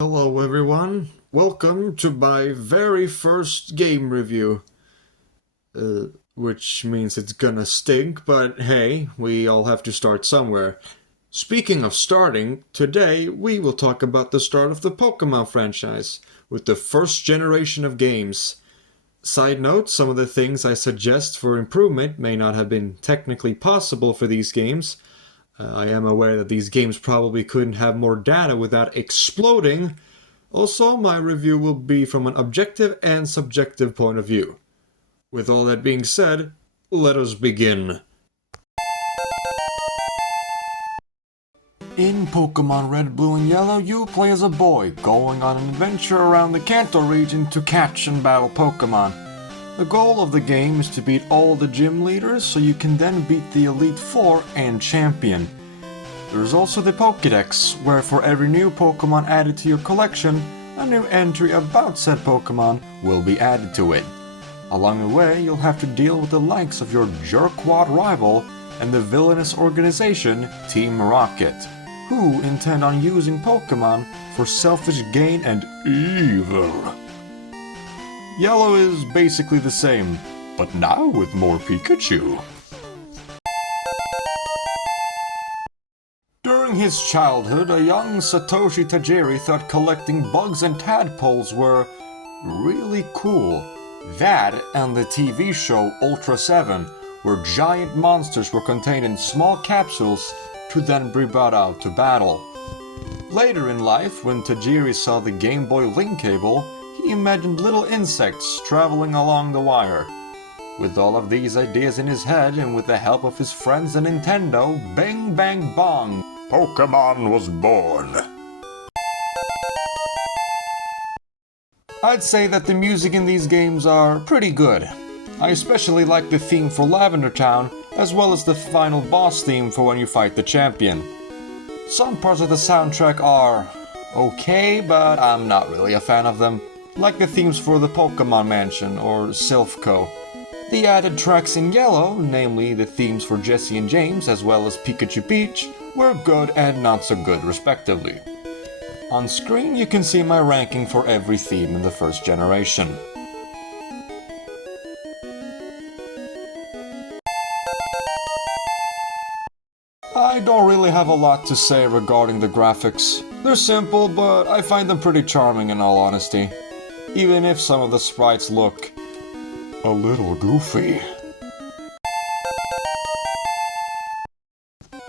Hello everyone, welcome to my very first game review. Which means it's gonna stink, but hey, we all have to start somewhere. Speaking of starting, today we will talk about the start of the Pokemon franchise, with the first generation of games. Side note, some of the things I suggest for improvement may not have been technically possible for these games. I am aware that these games probably couldn't have more data without exploding. Also, my review will be from an objective and subjective point of view. With all that being said, let us begin. In Pokemon Red, Blue, and Yellow, you play as a boy, going on an adventure around the Kanto region to catch and battle Pokemon. The goal of the game is to beat all the gym leaders, so you can then beat the Elite Four and Champion. There's also the Pokédex, where for every new Pokemon added to your collection, a new entry about said Pokemon will be added to it. Along the way, you'll have to deal with the likes of your jerkwad rival and the villainous organization Team Rocket, who intend on using Pokemon for selfish gain and evil. Yellow is basically the same, but now with more Pikachu. During his childhood, a young Satoshi Tajiri thought collecting bugs and tadpoles were really cool. That and the TV show Ultra 7, where giant monsters were contained in small capsules to then be brought out to battle. Later in life, when Tajiri saw the Game Boy link cable, he imagined little insects traveling along the wire. With all of these ideas in his head and with the help of his friends and Nintendo, bang bang bong, Pokemon was born. I'd say that the music in these games are pretty good. I especially like the theme for Lavender Town, as well as the final boss theme for when you fight the champion. Some parts of the soundtrack are okay, but I'm not really a fan of them, like the themes for the Pokemon Mansion or Silphco. The added tracks in Yellow, namely the themes for Jessie and James as well as Pikachu Peach, were good and not so good respectively. On screen you can see my ranking for every theme in the first generation. I don't really have a lot to say regarding the graphics. They're simple, but I find them pretty charming in all honesty, even if some of the sprites look a little goofy.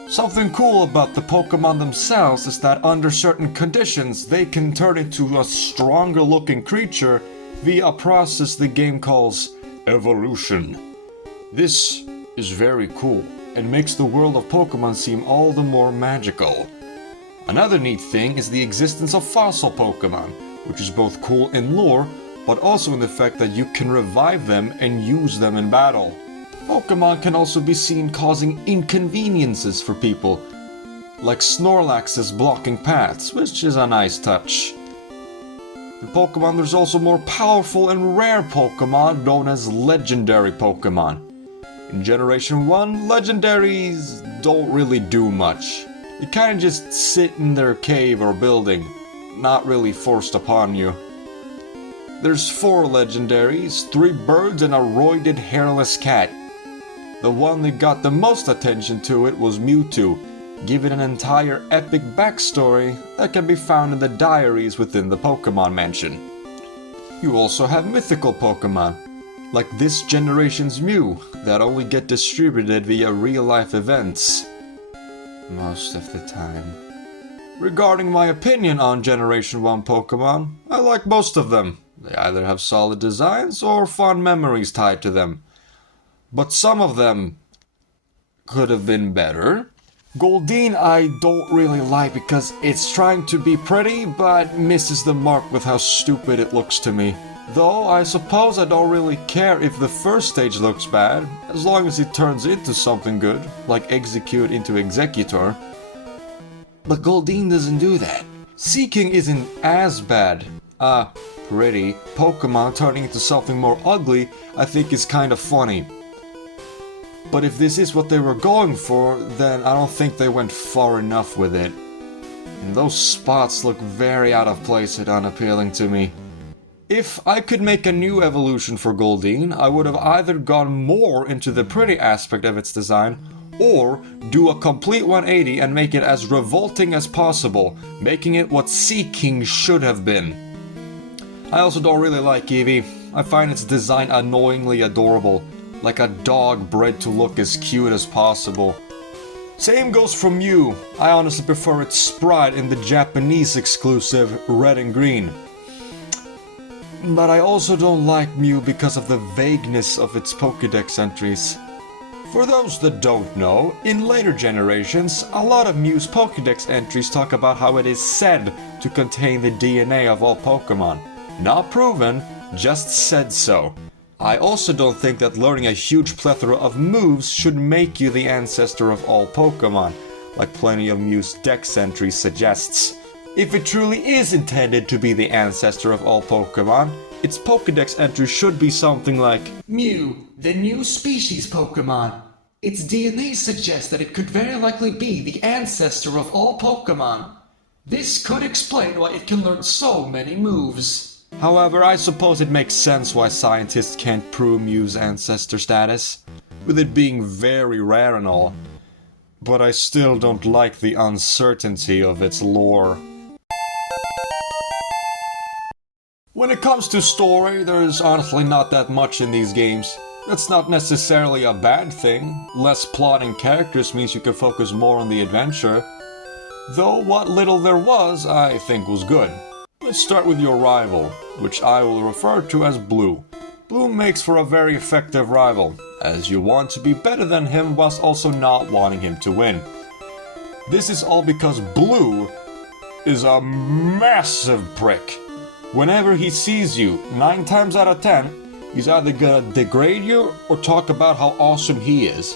Something cool about the Pokemon themselves is that under certain conditions they can turn into a stronger looking creature via a process the game calls evolution. This is very cool and makes the world of Pokemon seem all the more magical. Another neat thing is the existence of fossil Pokemon, which is both cool in lore, but also in the fact that you can revive them and use them in battle. Pokemon can also be seen causing inconveniences for people, like Snorlax's blocking paths, which is a nice touch. In Pokemon there's also more powerful and rare Pokemon known as legendary Pokemon. In Generation 1, legendaries don't really do much. They kinda just sit in their cave or building, not really forced upon you. There's 4 legendaries, 3 birds and a roided hairless cat. The one that got the most attention to it was Mewtwo, given an entire epic backstory that can be found in the diaries within the Pokemon Mansion. You also have mythical Pokemon, like this generation's Mew, that only get distributed via real-life events. Most of the time. Regarding my opinion on Generation 1 Pokemon, I like most of them. They either have solid designs or fond memories tied to them. But some of them could have been better. Goldeen I don't really like because it's trying to be pretty but misses the mark with how stupid it looks to me. Though I suppose I don't really care if the first stage looks bad, as long as it turns into something good, like Execute into Executor. But Goldeen doesn't do that. Seeking isn't as bad. Pretty. Pokemon turning into something more ugly I think is kind of funny. But if this is what they were going for, then I don't think they went far enough with it. and those spots look very out of place and unappealing to me. If I could make a new evolution for Goldeen, I would have either gone more into the pretty aspect of its design, or do a complete 180 and make it as revolting as possible, making it what Sea King should have been. I also don't really like Eevee. I find its design annoyingly adorable, like a dog bred to look as cute as possible. Same goes for Mew. I honestly prefer its sprite in the Japanese exclusive red and green. But I also don't like Mew because of the vagueness of its Pokédex entries. For those that don't know, in later generations, a lot of Mew's Pokédex entries talk about how it is said to contain the DNA of all Pokémon. Not proven, just said so. I also don't think that learning a huge plethora of moves should make you the ancestor of all Pokémon, like plenty of Mew's Dex entries suggests. If it truly is intended to be the ancestor of all Pokémon, its Pokédex entry should be something like Mew, the new species Pokémon. Its DNA suggests that it could very likely be the ancestor of all Pokémon. This could explain why it can learn so many moves. However, I suppose it makes sense why scientists can't prove Mew's ancestor status, with it being very rare and all. But I still don't like the uncertainty of its lore. When it comes to story, there's honestly not that much in these games. That's not necessarily a bad thing. Less plot and characters means you can focus more on the adventure. Though what little there was, I think was good. Let's start with your rival, which I will refer to as Blue. Blue makes for a very effective rival, as you want to be better than him whilst also not wanting him to win. This is all because Blue is a massive prick. Whenever he sees you, 9 times out of 10, he's either gonna degrade you or talk about how awesome he is.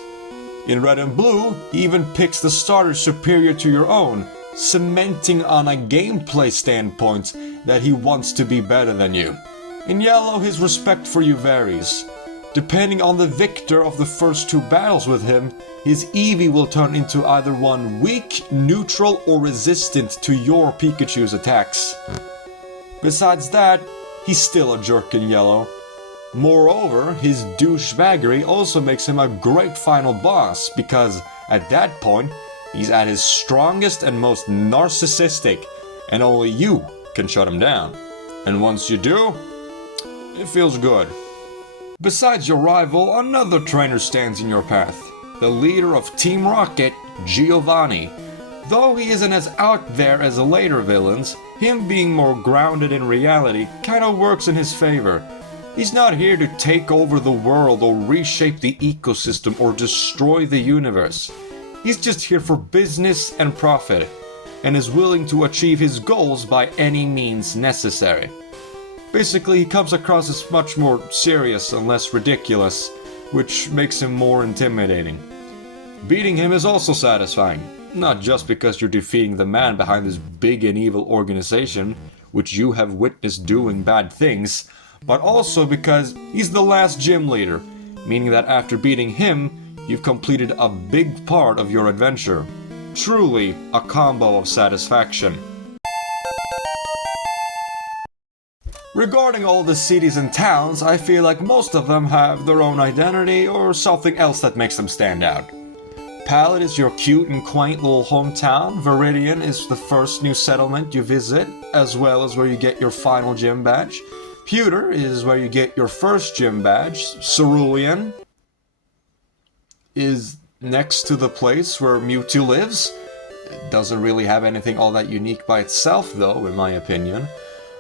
In Red and Blue, he even picks the starter superior to your own, cementing on a gameplay standpoint that he wants to be better than you. In Yellow, his respect for you varies. Depending on the victor of the first 2 battles with him, his Eevee will turn into either one weak, neutral, or resistant to your Pikachu's attacks. Besides that, he's still a jerk in Yellow. Moreover, his douchebaggery also makes him a great final boss because, at that point, he's at his strongest and most narcissistic, and only you can shut him down. And once you do, it feels good. Besides your rival, another trainer stands in your path. The leader of Team Rocket, Giovanni. Though he isn't as out there as the later villains, him being more grounded in reality kinda works in his favor. He's not here to take over the world or reshape the ecosystem or destroy the universe. He's just here for business and profit, and is willing to achieve his goals by any means necessary. Basically, he comes across as much more serious and less ridiculous, which makes him more intimidating. Beating him is also satisfying, not just because you're defeating the man behind this big and evil organization, which you have witnessed doing bad things, but also because he's the last gym leader, meaning that after beating him, you've completed a big part of your adventure. Truly a combo of satisfaction. Regarding all the cities and towns, I feel like most of them have their own identity or something else that makes them stand out. Pallet is your cute and quaint little hometown. Viridian is the first new settlement you visit, as well as where you get your final gym badge. Pewter is where you get your first gym badge. Cerulean is next to the place where Mewtwo lives. It doesn't really have anything all that unique by itself though, in my opinion.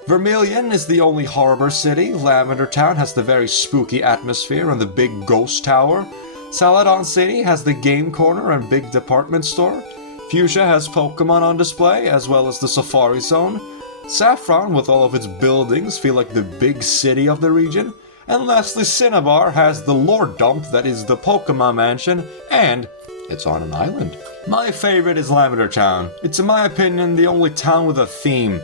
Vermilion is the only harbor city. Lavender Town has the very spooky atmosphere and the big ghost tower. Saladon City has the game corner and big department store. Fuchsia has Pokemon on display, as well as the Safari Zone. Saffron, with all of its buildings, feel like the big city of the region. And lastly, Cinnabar has the lore dump that is the Pokemon Mansion, and it's on an island. My favorite is Lavender Town. It's, in my opinion, the only town with a theme.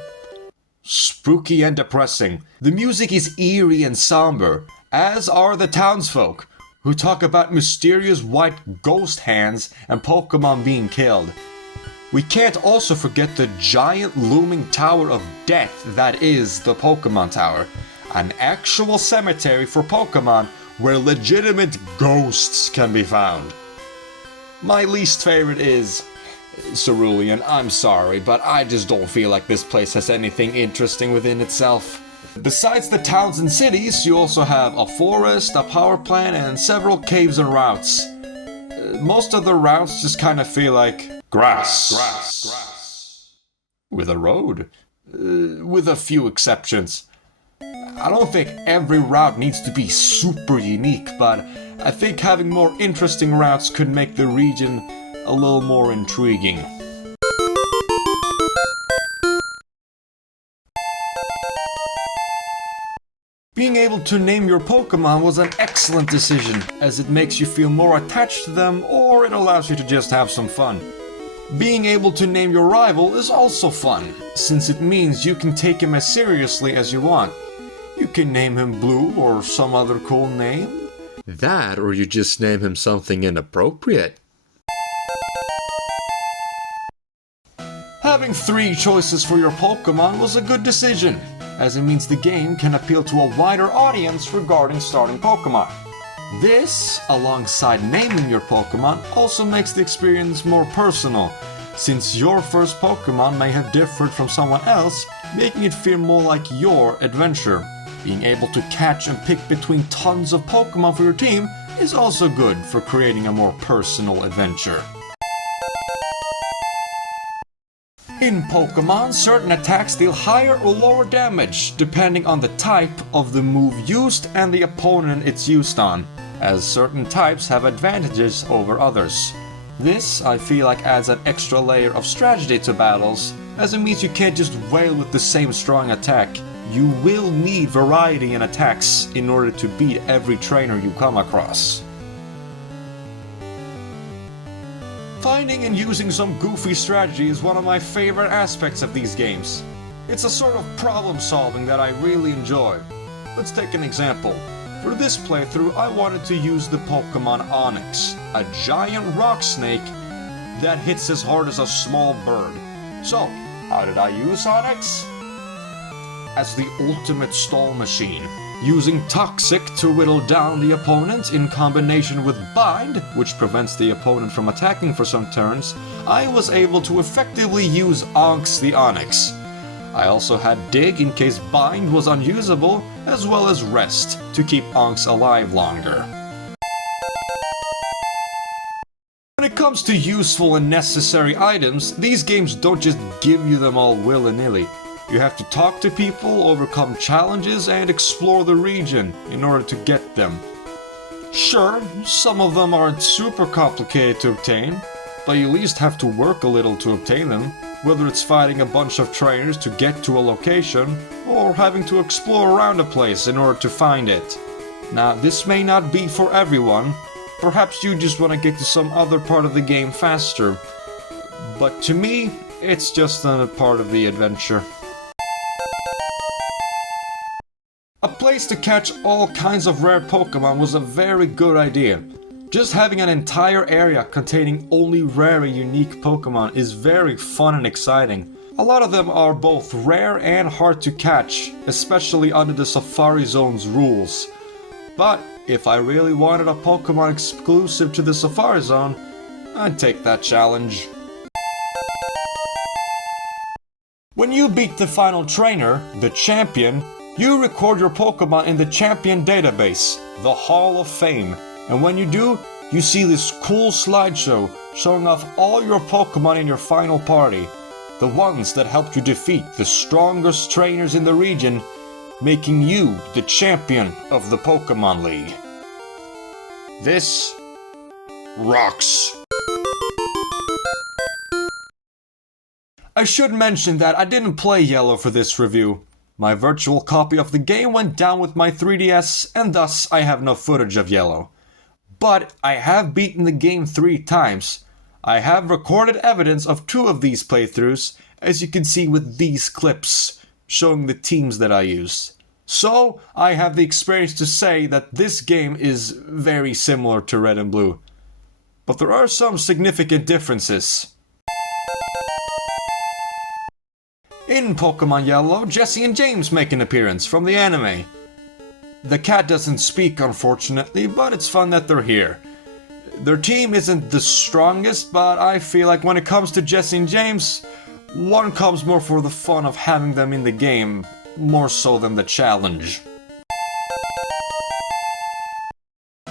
Spooky and depressing. The music is eerie and somber, as are the townsfolk, who talk about mysterious white ghost hands and Pokemon being killed. We can't also forget the giant looming tower of death that is the Pokemon Tower. An actual cemetery for Pokemon where legitimate ghosts can be found. My least favorite is Cerulean. I'm sorry, but I just don't feel like this place has anything interesting within itself. Besides the towns and cities, you also have a forest, a power plant, and several caves and routes. Most of the routes just kind of feel like grass. With a road. With a few exceptions. I don't think every route needs to be super unique, but I think having more interesting routes could make the region a little more intriguing. Being able to name your Pokemon was an excellent decision, as it makes you feel more attached to them, or it allows you to just have some fun. Being able to name your rival is also fun, since it means you can take him as seriously as you want. You can name him Blue or some other cool name. That, or you just name him something inappropriate. Having 3 choices for your Pokemon was a good decision, as it means the game can appeal to a wider audience regarding starting Pokemon. This, alongside naming your Pokemon, also makes the experience more personal, since your first Pokemon may have differed from someone else, making it feel more like your adventure. Being able to catch and pick between tons of Pokemon for your team is also good for creating a more personal adventure. In Pokemon, certain attacks deal higher or lower damage depending on the type of the move used and the opponent it's used on, as certain types have advantages over others. This, I feel like, adds an extra layer of strategy to battles, as it means you can't just wail with the same strong attack. You will need variety in attacks in order to beat every trainer you come across. Finding and using some goofy strategy is one of my favorite aspects of these games. It's a sort of problem solving that I really enjoy. Let's take an example. For this playthrough, I wanted to use the Pokemon Onix, a giant rock snake that hits as hard as a small bird. So, how did I use Onix? As the ultimate stall machine, using Toxic to whittle down the opponent in combination with Bind, which prevents the opponent from attacking for some turns, I was able to effectively use Onix the Onix. I also had Dig in case Bind was unusable, as well as Rest to keep Onix alive longer. When it comes to useful and necessary items, these games don't just give you them all willy-nilly. You have to talk to people, overcome challenges, and explore the region in order to get them. Sure, some of them aren't super complicated to obtain, but you at least have to work a little to obtain them, whether it's fighting a bunch of trainers to get to a location, or having to explore around a place in order to find it. Now, this may not be for everyone. Perhaps you just want to get to some other part of the game faster. But to me, it's just a part of the adventure. A place to catch all kinds of rare Pokemon was a very good idea. Just having an entire area containing only rare and unique Pokemon is very fun and exciting. A lot of them are both rare and hard to catch, especially under the Safari Zone's rules. But if I really wanted a Pokemon exclusive to the Safari Zone, I'd take that challenge. When you beat the final trainer, the champion, you record your Pokemon in the champion database, the Hall of Fame. And when you do, you see this cool slideshow showing off all your Pokemon in your final party. The ones that helped you defeat the strongest trainers in the region, making you the champion of the Pokemon League. This rocks. I should mention that I didn't play Yellow for this review. My virtual copy of the game went down with my 3DS, and thus I have no footage of Yellow. But I have beaten the game 3 times. I have recorded evidence of 2 of these playthroughs, as you can see with these clips, showing the teams that I used. So, I have the experience to say that this game is very similar to Red and Blue. But there are some significant differences. In Pokemon Yellow, Jesse and James make an appearance from the anime. The cat doesn't speak, unfortunately, but it's fun that they're here. Their team isn't the strongest, but I feel like when it comes to Jesse and James, one comes more for the fun of having them in the game, more so than the challenge.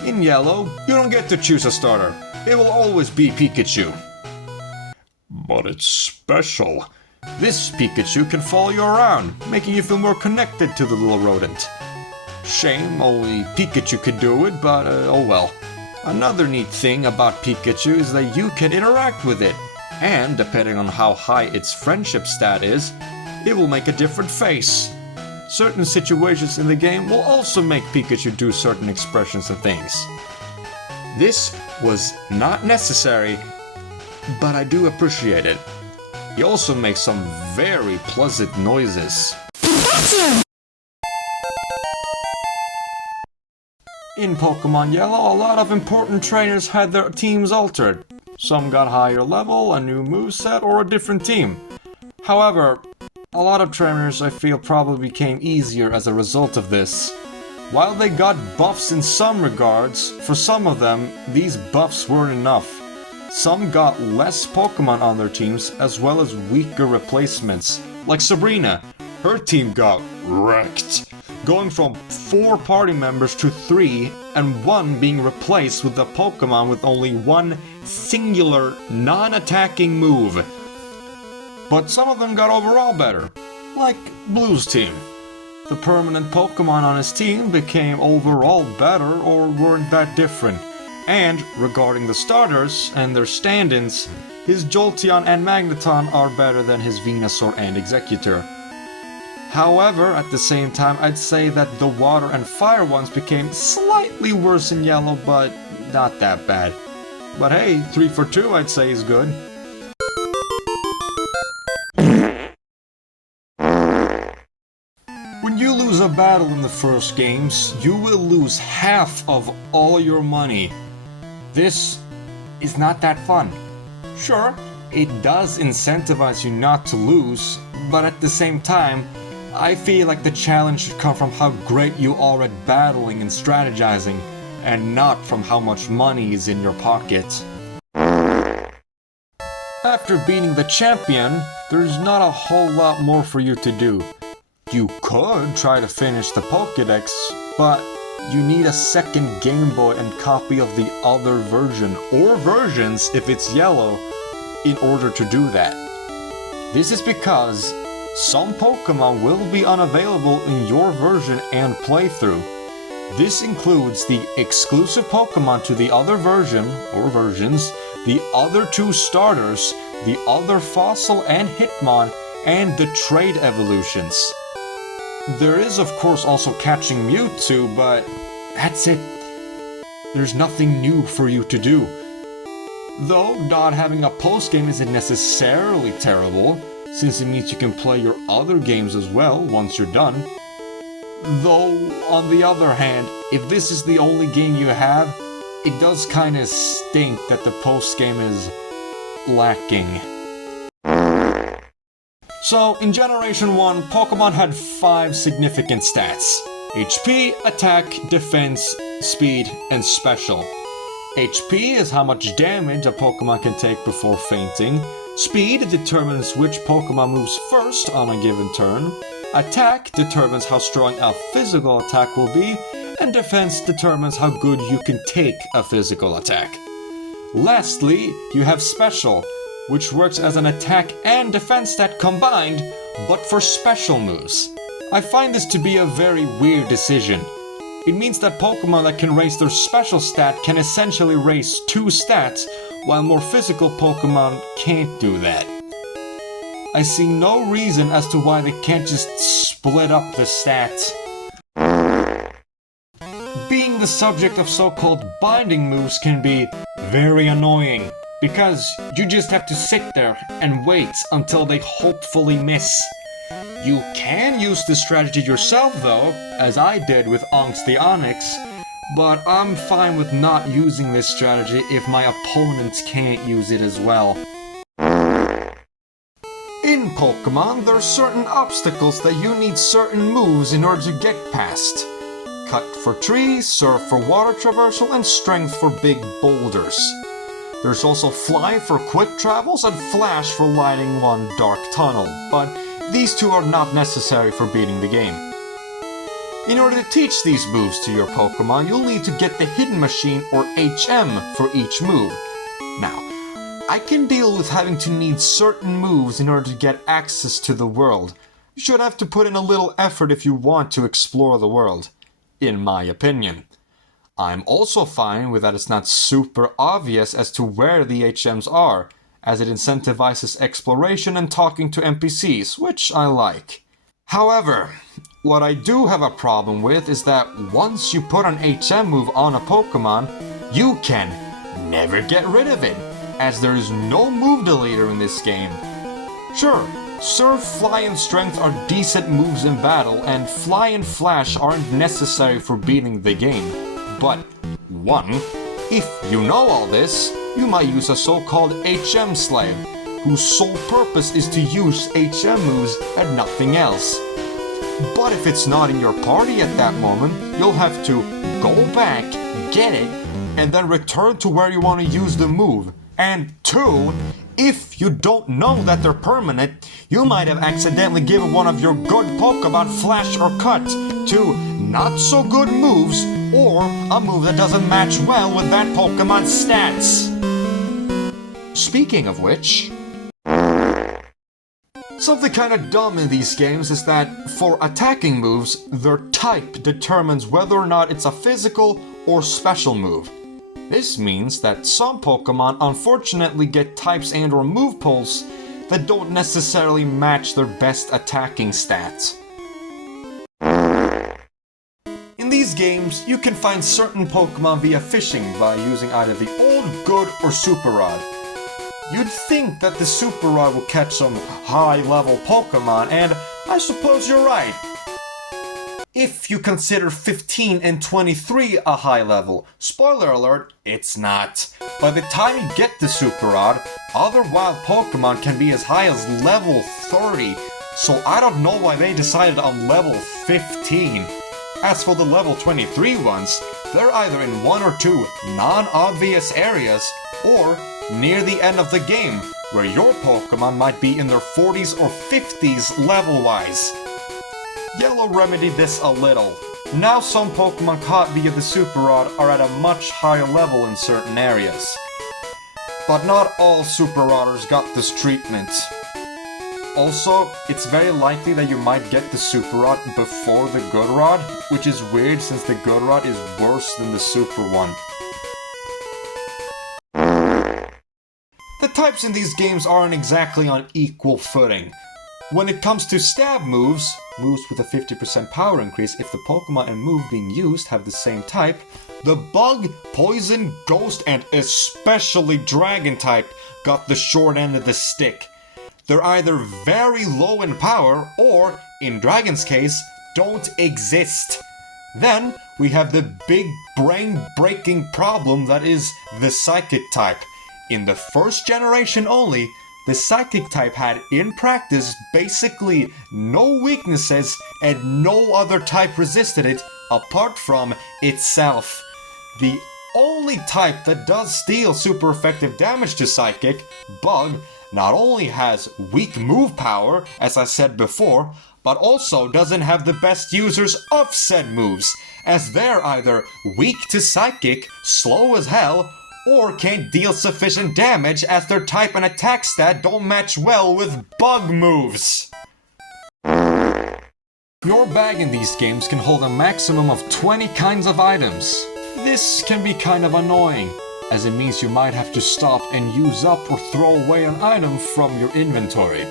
In Yellow, you don't get to choose a starter. It will always be Pikachu. But it's special. This Pikachu can follow you around, making you feel more connected to the little rodent. Shame only Pikachu could do it, but oh well. Another neat thing about Pikachu is that you can interact with it, and depending on how high its friendship stat is, it will make a different face. Certain situations in the game will also make Pikachu do certain expressions and things. This was not necessary, but I do appreciate it. He also makes some very pleasant noises. In Pokemon Yellow, a lot of important trainers had their teams altered. Some got higher level, a new moveset, or a different team. However, a lot of trainers I feel probably became easier as a result of this. While they got buffs in some regards, for some of them, these buffs weren't enough. Some got less Pokemon on their teams, as well as weaker replacements. Like Sabrina, her team got wrecked, going from 4 party members to 3, and 1 being replaced with a Pokemon with only one singular, non-attacking move. But some of them got overall better, like Blue's team. The permanent Pokemon on his team became overall better or weren't that different. And regarding the starters and their stand-ins, his Jolteon and Magneton are better than his Venusaur and Executor. However, at the same time, I'd say that the Water and Fire ones became slightly worse in Yellow, but not that bad. But hey, 3 for 2 I'd say is good. When you lose a battle in the first games, you will lose half of all your money. This is not that fun. Sure, it does incentivize you not to lose, but at the same time, I feel like the challenge should come from how great you are at battling and strategizing, and not from how much money is in your pocket. After beating the champion, there's not a whole lot more for you to do. You could try to finish the Pokédex, but you need a second Game Boy and copy of the other version, or versions if it's Yellow, in order to do that. This is because some Pokemon will be unavailable in your version and playthrough. This includes the exclusive Pokemon to the other version, or versions, the other 2 starters, the other Fossil and Hitmon, and the trade evolutions. There is of course also catching Mewtwo, but that's it. There's nothing new for you to do. Though not having a post-game isn't necessarily terrible, since it means you can play your other games as well once you're done. Though, on the other hand, if this is the only game you have, it does kinda stink that the post-game is lacking. So, in Generation 1, Pokemon had 5 significant stats: HP, Attack, Defense, Speed, and Special. HP is how much damage a Pokemon can take before fainting. Speed determines which Pokemon moves first on a given turn. Attack determines how strong a physical attack will be. And Defense determines how good you can take a physical attack. Lastly, you have Special, which works as an attack and defense stat combined, but for special moves. I find this to be a very weird decision. It means that Pokemon that can raise their special stat can essentially raise 2 stats, while more physical Pokemon can't do that. I see no reason as to why they can't just split up the stats. Being the subject of so-called binding moves can be very annoying, because you just have to sit there and wait until they hopefully miss. You can use this strategy yourself though, as I did with Onx the Onyx, but I'm fine with not using this strategy if my opponents can't use it as well. In Pokemon, there are certain obstacles that you need certain moves in order to get past. Cut for trees, Surf for water traversal, and Strength for big boulders. There's also Fly for quick travels and Flash for lighting one dark tunnel, but these two are not necessary for beating the game. In order to teach these moves to your Pokemon, you'll need to get the Hidden Machine or HM for each move. Now, I can deal with having to need certain moves in order to get access to the world. You should have to put in a little effort if you want to explore the world, in my opinion. I'm also fine with that it's not super obvious as to where the HMs are, as it incentivizes exploration and talking to NPCs, which I like. However, what I do have a problem with is that once you put an HM move on a Pokemon, you can never get rid of it, as there is no move deleter in this game. Sure, Surf, Fly, and Strength are decent moves in battle, and Fly and Flash aren't necessary for beating the game. But, 1. If you know all this, you might use a so-called HM slave, whose sole purpose is to use HM moves and nothing else. But if it's not in your party at that moment, you'll have to go back, get it, and then return to where you want to use the move. And 2, if you don't know that they're permanent, you might have accidentally given one of your good Pokemon Flash or Cut to not so good moves, or a move that doesn't match well with that Pokemon's stats. Speaking of which, something kinda dumb in these games is that for attacking moves, their type determines whether or not it's a physical or special move. This means that some Pokemon unfortunately get types and or move pulls that don't necessarily match their best attacking stats. In these games, you can find certain Pokemon via fishing by using either the Old, Good, or Super Rod. You'd think that the Super Rod will catch some high-level Pokemon, and I suppose you're right. If you consider 15 and 23 a high level. Spoiler alert, it's not. By the time you get the Super Rod, other wild Pokemon can be as high as level 30, so I don't know why they decided on level 15. As for the level 23 ones, they're either in one or two non-obvious areas, or near the end of the game, where your Pokemon might be in their 40s or 50s level-wise. Yellow remedied this a little. Now some Pokemon caught via the Super Rod are at a much higher level in certain areas. But not all Super Rodders got this treatment. Also, it's very likely that you might get the Super Rod before the Good Rod, which is weird since the Good Rod is worse than the Super one. The types in these games aren't exactly on equal footing. When it comes to stab moves, moves with a 50% power increase if the Pokemon and move being used have the same type, the Bug, Poison, Ghost, and especially Dragon type got the short end of the stick. They're either very low in power or, in Dragon's case, don't exist. Then we have the big brain-breaking problem that is the Psychic type. In the first generation only, the Psychic type had, in practice, basically no weaknesses and no other type resisted it apart from itself. The only type that does deal super effective damage to Psychic, Bug, not only has weak move power, as I said before, but also doesn't have the best users of said moves, as they're either weak to Psychic, slow as hell, or can't deal sufficient damage as their type and attack stat don't match well with Bug moves. Your bag in these games can hold a maximum of 20 kinds of items. This can be kind of annoying, as it means you might have to stop and use up or throw away an item from your inventory.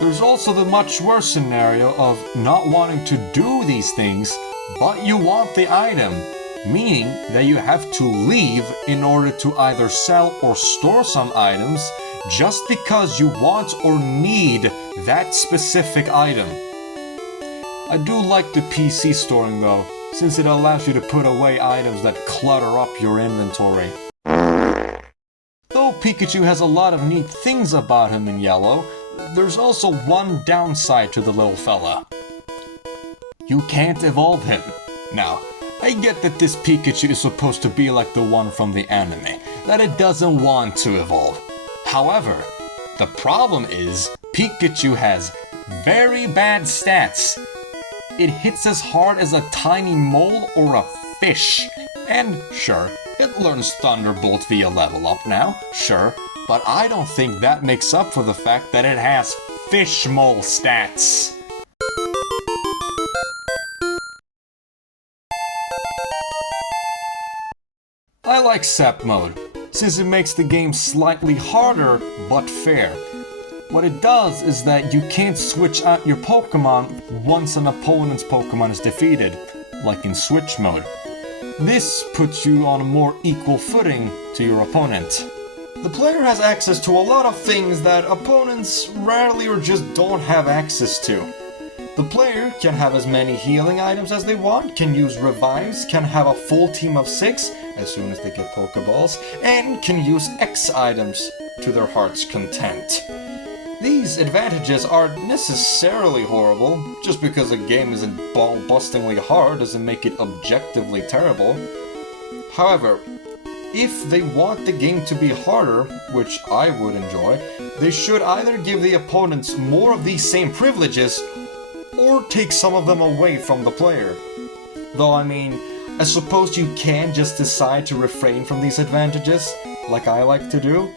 There's also the much worse scenario of not wanting to do these things, but you want the item, meaning that you have to leave in order to either sell or store some items just because you want or need that specific item. I do like the PC storing though, since it allows you to put away items that clutter up your inventory. Though Pikachu has a lot of neat things about him in Yellow, there's also one downside to the little fella. You can't evolve him. Now, I get that this Pikachu is supposed to be like the one from the anime, that it doesn't want to evolve. However, the problem is Pikachu has very bad stats. It hits as hard as a tiny mole or a fish. And sure, it learns Thunderbolt via level up now, sure, but I don't think that makes up for the fact that it has fish mole stats. I like Sap mode, since it makes the game slightly harder, but fair. What it does is that you can't switch out your Pokemon once an opponent's Pokemon is defeated, like in Switch mode. This puts you on a more equal footing to your opponent. The player has access to a lot of things that opponents rarely or just don't have access to. The player can have as many healing items as they want, can use revives, can have a full team of 6 as soon as they get Pokeballs, and can use X items to their heart's content. These advantages aren't necessarily horrible. Just because a game isn't ball-bustingly hard doesn't make it objectively terrible. However, if they want the game to be harder, which I would enjoy, they should either give the opponents more of these same privileges or take some of them away from the player. Though, I mean, I suppose you can just decide to refrain from these advantages, like I like to do.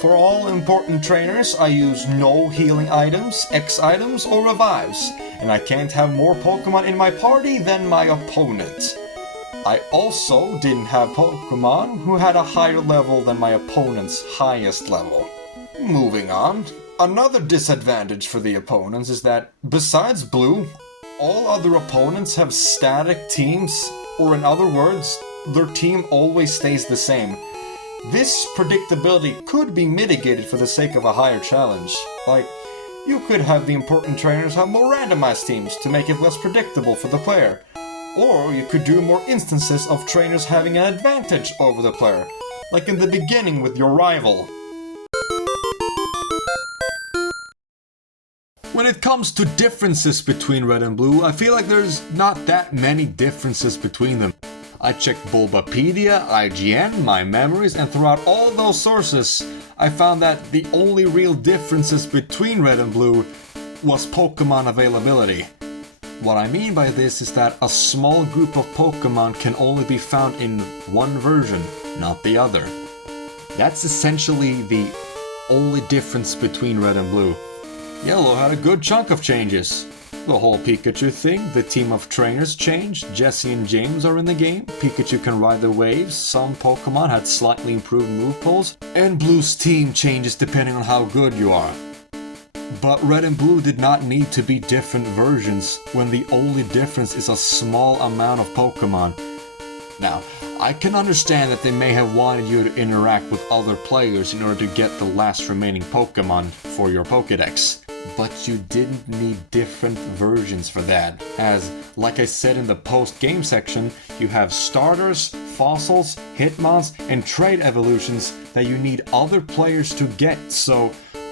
For all important trainers, I use no healing items, X items, or revives, and I can't have more Pokemon in my party than my opponent. I also didn't have Pokemon who had a higher level than my opponent's highest level. Moving on. Another disadvantage for the opponents is that, besides Blue, all other opponents have static teams, or in other words, their team always stays the same. This predictability could be mitigated for the sake of a higher challenge. Like, you could have the important trainers have more randomized teams to make it less predictable for the player. Or you could do more instances of trainers having an advantage over the player, like in the beginning with your rival. When it comes to differences between Red and Blue, I feel like there's not that many differences between them. I checked Bulbapedia, IGN, my memories, and throughout all those sources, I found that the only real differences between Red and Blue was Pokemon availability. What I mean by this is that a small group of Pokemon can only be found in one version, not the other. That's essentially the only difference between Red and Blue. Yellow had a good chunk of changes. The whole Pikachu thing, the team of trainers changed, Jesse and James are in the game, Pikachu can ride the waves, some Pokemon had slightly improved move pulls, and Blue's team changes depending on how good you are. But Red and Blue did not need to be different versions when the only difference is a small amount of Pokemon. Now, I can understand that they may have wanted you to interact with other players in order to get the last remaining Pokemon for your Pokédex. But you didn't need different versions for that, as, like I said in the post-game section, you have starters, fossils, hitmons, and trait evolutions that you need other players to get, so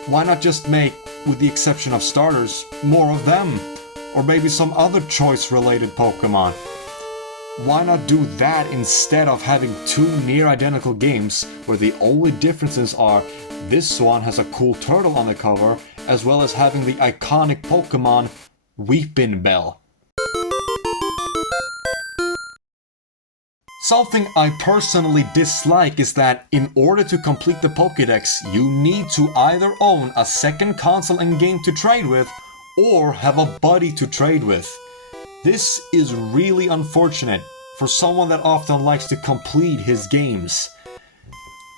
why not just make, with the exception of starters, more of them? Or maybe some other choice-related Pokemon? Why not do that instead of having two near-identical games where the only differences are this one has a cool turtle on the cover, as well as having the iconic Pokemon Weepinbell. Something I personally dislike is that in order to complete the Pokédex, you need to either own a second console and game to trade with, or have a buddy to trade with. This is really unfortunate for someone that often likes to complete his games.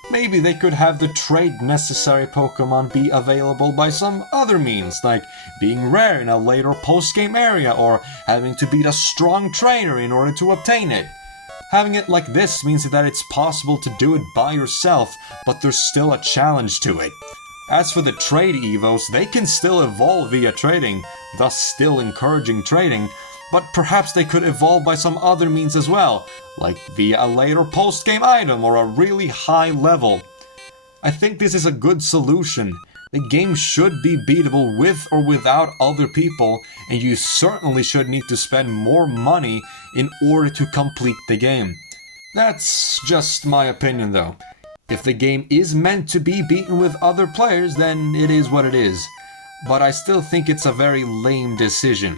Maybe they could have the trade necessary Pokemon be available by some other means, like being rare in a later post-game area or having to beat a strong trainer in order to obtain it. Having it like this means that it's possible to do it by yourself, but there's still a challenge to it. As for the trade evos, they can still evolve via trading, thus still encouraging trading, but perhaps they could evolve by some other means as well, like via a later post-game item or a really high level. I think this is a good solution. The game should be beatable with or without other people, and you certainly should need to spend more money in order to complete the game. That's just my opinion though. If the game is meant to be beaten with other players, then it is what it is. But I still think it's a very lame decision.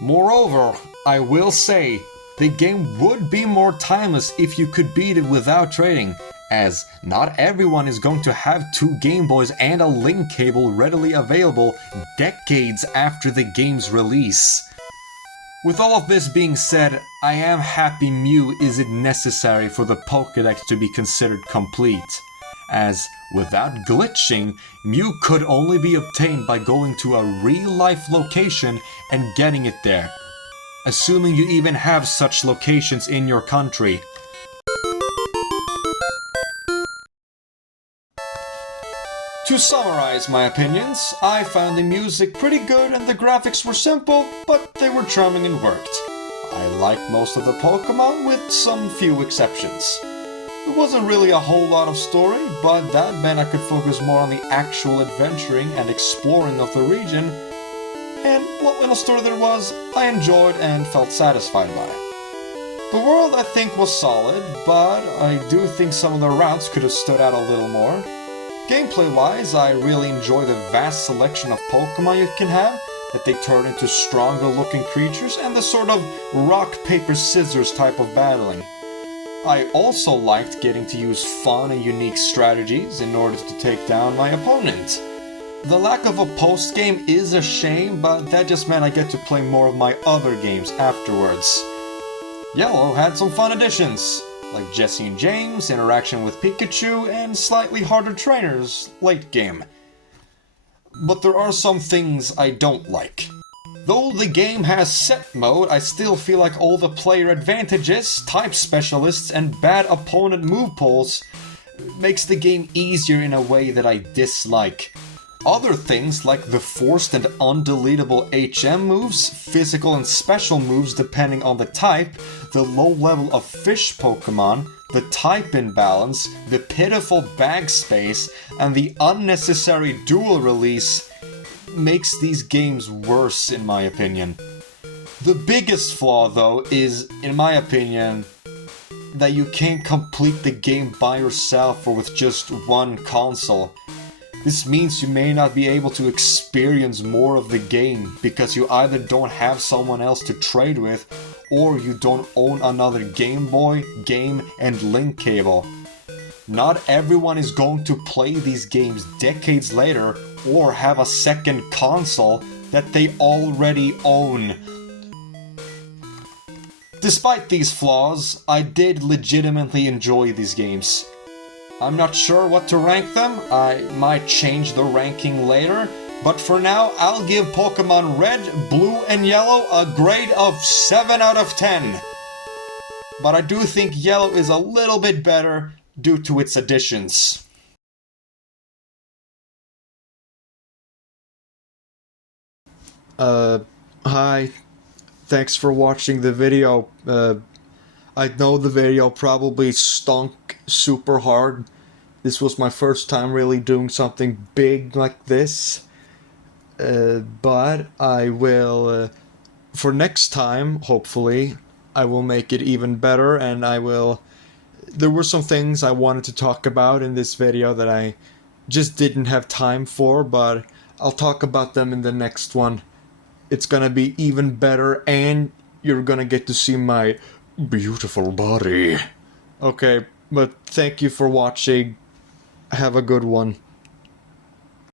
Moreover, I will say, the game would be more timeless if you could beat it without trading, as not everyone is going to have 2 Game Boys and a link cable readily available decades after the game's release. With all of this being said, I am happy Mew isn't necessary for the Pokédex to be considered complete, as without glitching, Mew could only be obtained by going to a real-life location and getting it there, assuming you even have such locations in your country. To summarize my opinions, I found the music pretty good and the graphics were simple, but they were charming and worked. I liked most of the Pokemon with some few exceptions. It wasn't really a whole lot of story, but that meant I could focus more on the actual adventuring and exploring of the region, and what little story there was, I enjoyed and felt satisfied by. The world I think was solid, but I do think some of the routes could have stood out a little more. Gameplay-wise, I really enjoy the vast selection of Pokemon you can have, that they turn into stronger-looking creatures, and the sort of rock-paper-scissors type of battling. I also liked getting to use fun and unique strategies in order to take down my opponent. The lack of a post-game is a shame, but that just meant I get to play more of my other games afterwards. Yellow had some fun additions, like Jessie and James, interaction with Pikachu, and slightly harder trainers late game. But there are some things I don't like. Though the game has set mode, I still feel like all the player advantages, type specialists, and bad opponent move pulls makes the game easier in a way that I dislike. Other things like the forced and undeletable HM moves, physical and special moves depending on the type, the low level of fish Pokemon, the type imbalance, the pitiful bag space, and the unnecessary dual release makes these games worse in my opinion. The biggest flaw though is, in my opinion, that you can't complete the game by yourself or with just one console. This means you may not be able to experience more of the game because you either don't have someone else to trade with or you don't own another Game Boy, game, and link cable. Not everyone is going to play these games decades later or have a second console that they already own. Despite these flaws, I did legitimately enjoy these games. I'm not sure what to rank them, I might change the ranking later, but for now I'll give Pokemon Red, Blue, and Yellow a grade of 7 out of 10. But I do think Yellow is a little bit better due to its additions. Hi. Thanks for watching the video. I know the video probably stunk super hard. This was my first time really doing something big like this. But I will, for next time, hopefully, I will make it even better and I will... There were some things I wanted to talk about in this video that I just didn't have time for, but I'll talk about them in the next one. It's gonna be even better and you're gonna get to see my beautiful body. Okay, but thank you for watching. Have a good one.